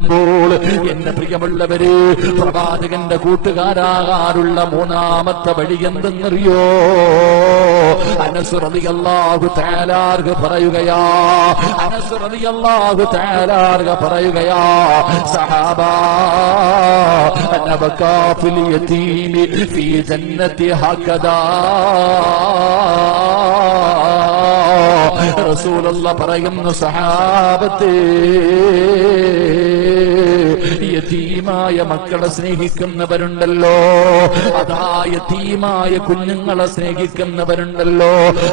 എന്റെ പ്രിയമുള്ളവര്, പ്രവാചകന്റെ കൂട്ടുകാരാകാനുള്ള മൂന്നാമത്തെ വഴി എന്തെന്നറിയോ? അനസ് റളിയല്ലാഹു തആല പറയുകയാ, അനസ് റളിയല്ലാഹു തആല പറയുകയാ, സഹാബാ അനബകാ ഫിൽ യതീമി ഫീ ജന്നതി ഹകദാ. റസൂലുള്ളാഹി പറയുന്നു, സഹാബത്തേ, യതീമായ മക്കളെ സ്നേഹിക്കുന്നവരുണ്ടല്ലോ, അതാ യതീമായ കുഞ്ഞുങ്ങളെ സ്നേഹിക്കുന്നവരുണ്ടല്ലോ,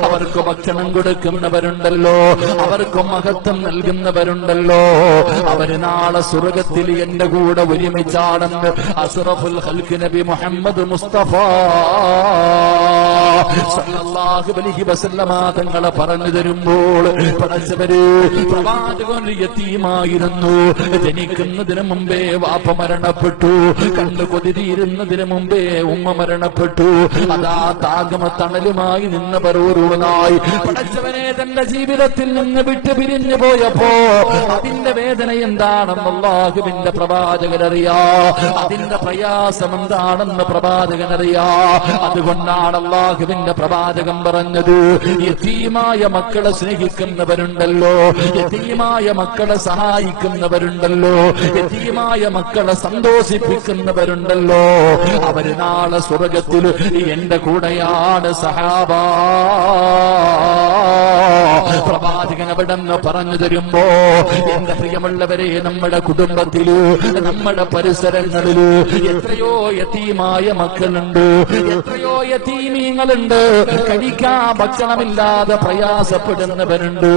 അവർക്ക് ഭക്ഷണം കൊടുക്കുന്നവരുണ്ടല്ലോ, അവർക്ക് മഹത്വം നൽകുന്നവരുണ്ടല്ലോ, അവര് നാളെ സ്വർഗ്ഗത്തിൽ എന്റെ കൂടെ ഒരുമിച്ചാണെന്ന് അസ്റഫുൽ ഖൽഖ് നബി മുഹമ്മദ് മുസ്തഫ സല്ലല്ലാഹു അലൈഹി വസല്ലമ തങ്ങളെ പറഞ്ഞു തരുമ്പോൾ, പടച്ചവര്, പ്രവാചകൻ യതീമായിരുന്നു. ജനിക്കുന്നതിന് മുമ്പേ വാപ്പ മരണപ്പെട്ടു, കണ്ണു കൊതിരിയിരുന്നതിന് മുമ്പേ ഉമ്മ മരണപ്പെട്ടു. അതാ താഗമ തണലുമായി നിന്നവർ ഓരോന്നായി പടച്ചവനെ തന്റെ ജീവിതത്തിൽ നിന്ന് വിട്ടു പിരിഞ്ഞു പോയപ്പോ അതിന്റെ വേദന എന്താണെന്ന് അല്ലാഹുവിന്റെ പ്രവാചകനറിയാ, അതിന്റെ പ്രയാസം എന്താണെന്ന് പ്രവാചകനറിയാ. അതുകൊണ്ടാണ് അല്ലാഹുവിന്റെ പ്രവാചകൻ പറഞ്ഞത്, യതീമായ മക്കളെ സ്നേഹിക്കുന്നവരുണ്ടല്ലോ, യതീമായ മക്കളെ സഹായിക്കുന്നവരുണ്ടല്ലോ, യതീമായ മക്കളെ സന്തോഷിപ്പിക്കുന്നവരുണ്ടല്ലോ, അവര് നാളെ സ്വർഗ്ഗത്തിൽ എന്റെ കൂടെയാണ് സഹാബാ. പ്രവാചകൻ അവിടെന്ന് പറഞ്ഞു തരുമ്പോ, എന്റെ പ്രിയമുള്ളവരെ, നമ്മുടെ കുടുംബത്തില്, നമ്മുടെ പരിസരങ്ങളില് എത്രയോ യതീമായ മക്കളുണ്ട്, എത്രയോ യതീമീങ്ങളുണ്ട്, കഴിക്കാൻ ഭക്ഷണമില്ലാതെ പ്രയാസപ്പെടുന്നവരുണ്ട്.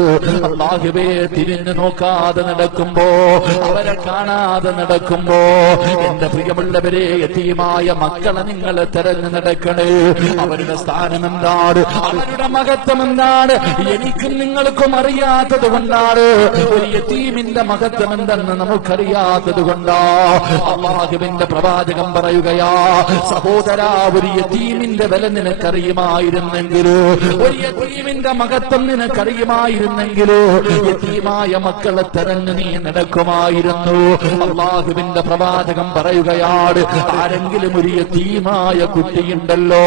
അല്ലാഹുവേ, തിരിഞ്ഞു നോക്കാതെ നടക്കുമ്പോ, അവരെ കാണാതെ നടക്കുമ്പോ, എന്റെ പ്രിയമുള്ളവരെ, യതീമായ മക്കളെ നിങ്ങൾ തെരഞ്ഞു നടക്കണേ. അവരുടെ സ്ഥാനം എന്താണ്, അവരുടെ മഹത്വം എന്താണ്, എനിക്കും നിങ്ങൾക്കും അറിയാത്തത് കൊണ്ടാണ്. ഒരു യതീമിന്റെ മഹത്വം എന്തെന്ന് നമുക്കറിയാത്തത് കൊണ്ടാ. അല്ലാഹുവിന്റെ പ്രവാചകൻ പറയുകയാ, സഹോദരാ, ഒരു യതീമിന്റെ വില നിനക്കറിയുമായിരുന്നെങ്കിലോ, ഒരു യതീമിന്റെ മഹത്വം നിനക്കറിയുമായിരുന്നെങ്കിലോ, യതീമായ മക്കളെ തെരഞ്ഞു നീ നടക്കുമായിരുന്നു. അല്ലാഹുവിന്റെ പ്രവാചകൻ പറയുകയാണ്, ആരെങ്കിലും ഒരു യതീമായ കുട്ടിയുണ്ടല്ലോ,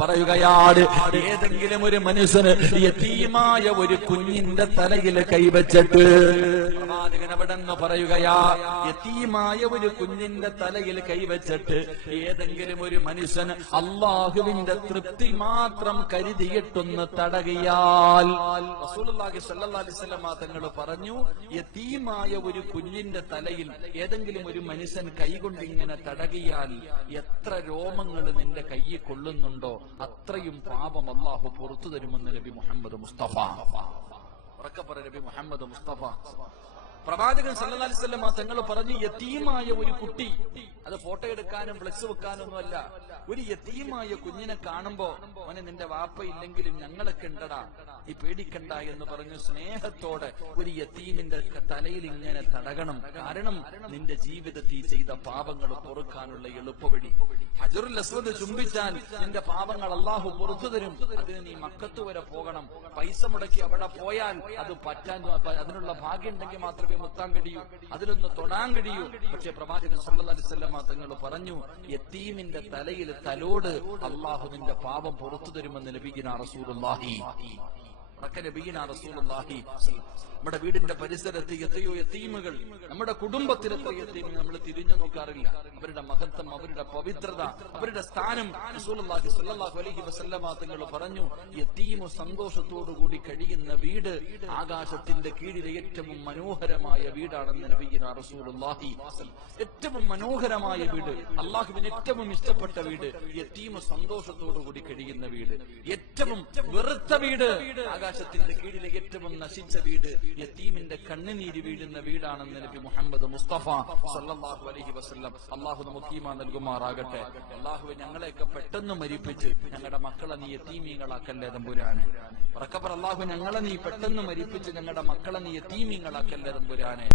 പറയുകയാണ്, ഏതെങ്കിലും ഒരു മനുഷ്യന് യതീമായ ഒരു കുഞ്ഞിന്റെ തലയിൽ കൈവച്ചിട്ട്, പ്രവാചകൻ അവിടെന്ന് പറയുകയാ, യതീമായ ഒരു കുഞ്ഞിന്റെ തലയിൽ കൈവച്ചിട്ട് ഏതെങ്കിലും ഒരു മനുഷ്യന് അല്ലാഹുവിന്റെ തൃപ്തി മാത്രം കരുതിയിട്ടൊന്ന് തടകിയാൽ, റസൂലുള്ളാഹി സ്വല്ലല്ലാഹു അലൈഹി വസല്ലം തങ്ങൾ പറഞ്ഞു, യതീമായ ഒരു കുഞ്ഞിന്റെ തലയിൽ ഏതെങ്കിലും ഒരു മനുഷ്യൻ കൈകൊണ്ട് ഇങ്ങനെ തടകിയാൽ എത്ര രോമങ്ങൾ നിന്റെ കയ്യിൽ കൊള്ളുന്നുണ്ടോ അത്രയും പാപം അല്ലാഹു പുറത്തു തരുമെന്ന് നബി മുഹമ്മദ് മുസ്തഫ. ഉറക്കപ്പറ നബി മുഹമ്മദ് മുസ്തഫ. പ്രവാചകൻ സല്ലല്ലാഹു അലൈഹി വസല്ലം തങ്ങൾ പറഞ്ഞു, യതീമായ ഒരു കുട്ടി, അത് ഫോട്ടോ എടുക്കാനും ഫ്ലെക്സ് വെക്കാനൊന്നും അല്ല, ഒരു യതീമായ കുഞ്ഞിനെ കാണുമ്പോ, മോനെ, നിന്റെ വാപ്പ ഇല്ലെങ്കിലും ഞങ്ങളൊക്കെ ഉണ്ടടാ, നീ പേടിക്കണ്ട എന്ന് പറഞ്ഞു സ്നേഹത്തോടെ ഒരു യതീമിന്റെ തലയിൽ ഇങ്ങനെ തടകണം. കാരണം നിന്റെ ജീവിതത്തിൽ ചെയ്ത പാപങ്ങൾ പൊറുക്കാനുള്ള എളുപ്പവഴി. ഹജറുൽ അസ്വദ് ചുംബിച്ചാൽ നിന്റെ പാപങ്ങൾ അല്ലാഹു പുറത്തു തരും. അതിന് നീ മക്കത്ത് വരെ പോകണം, പൈസ മുടക്കി അവിടെ പോയാൽ അത് പറ്റാൻ, അതിനുള്ള ഭാഗ്യം ഉണ്ടെങ്കിൽ മാത്രമേ മുത്താൻ കഴിയൂ, അതിലൊന്ന് തൊടാൻ കഴിയൂ. പക്ഷേ പ്രവാചകൻ സല്ലല്ലാഹു അലൈഹി വസല്ലം തങ്ങൾ പറഞ്ഞു, യതീമിന്റെ തലയിൽ തലോട്, അല്ലാഹു നിന്റെ പാപം പുറത്തു തരുമെന്ന് നബിയിനാ റസൂലുള്ളാഹി. നമ്മുടെ വീടിന്റെ പരിസരത്ത് എത്രയോ യതീമുകൾ, നമ്മുടെ കുടുംബത്തിൽ എത്രയോ യതീമുകൾ നമ്മൾ തിരിഞ്ഞു നോക്കാറില്ല. അവരുടെ മഹത്വം, അവരുടെ പവിത്രത, അവരുടെ സ്ഥാനം റസൂലുള്ളാഹി സ്വല്ലല്ലാഹു അലൈഹി വസല്ലമ തങ്ങൾ പറഞ്ഞു, യതീമു സന്തോഷത്തോടുകൂടി കഴിയുന്ന വീട് ആകാശത്തിന്റെ കീഴിലെ ഏറ്റവും മനോഹരമായ വീടാണെന്ന് നബിയിനാ റസൂലുള്ളാഹി. ഏറ്റവും മനോഹരമായ വീട്, അല്ലാഹുവിന് ഏറ്റവും ഇഷ്ടപ്പെട്ട വീട്, യതീമു സന്തോഷത്തോടുകൂടി കഴിയുന്ന വീട്. ഏറ്റവും വെറുത്ത വീട്, ആകാശത്തിന്റെ കീഴിലെ ഏറ്റവും നശിച്ച വീട്, യതീമിന്റെ കണ്ണുനീര് വീഴുന്ന വീടാണെന്ന് നബി മുഹമ്മദ് മുസ്തഫ സല്ലല്ലാഹു അലൈഹി വസല്ലം. അല്ലാഹു നമുക്ക് ഈമാൻ നൽകുമാറാകട്ടെ. അല്ലാഹു ഞങ്ങളെയൊക്കെ പെട്ടെന്ന് മരിപ്പിച്ച് ഞങ്ങളുടെ മക്കളെ നീ യതീമീങ്ങളാക്കല്ലേ തമ്പുരാനെ. അല്ലാഹു ഞങ്ങളെ നീ പെട്ടെന്ന് മരിപ്പിച്ച് ഞങ്ങളുടെ മക്കളെ നീ യതീമീങ്ങളാക്കല്ലേ തമ്പുരാനെ.